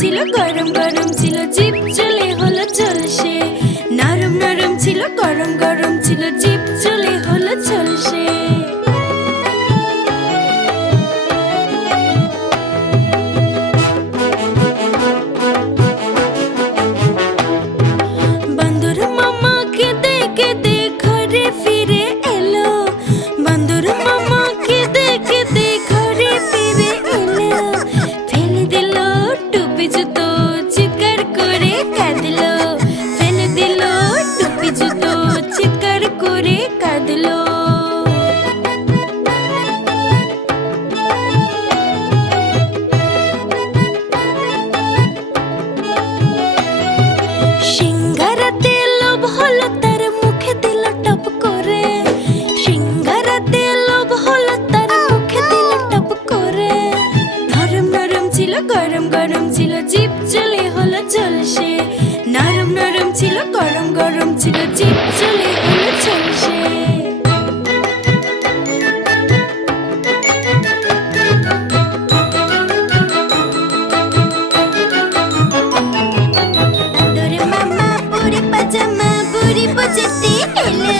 ছিল গরম গরম ছিল জিভ চলে হলো ঝলসে। নরম নরম ছিল গরম গরম ছিল জিভ চলে হলো ঝলসে। বান্দর মামা কেঁদে কেঁদে ঘরে ফিরে এলো। বান্দর মামা কেঁদে কেঁদে ঘরে ফিরে এলো। ফেলে দিল টুপি জুতো চিৎকার করে কাঁদলো। ফেলে দিল টুপি জুতো চিৎকার করে কাঁদলো। সিংহারাতে লোভ হলো তার মুখে দিল টপ করে। সিংহারাতে লোভ হলো তার মুখে দিল টপ করে। নরম নরম ছিল গরম গরম ছিল জিভ চলে হলো ঝলসে। নরম নরম ছিল গরম গরম ছিল জিভ চলে হলো ঝলসে। বান্দর মামা পরে পাজামা বুড়ি বোঝাতে এলো।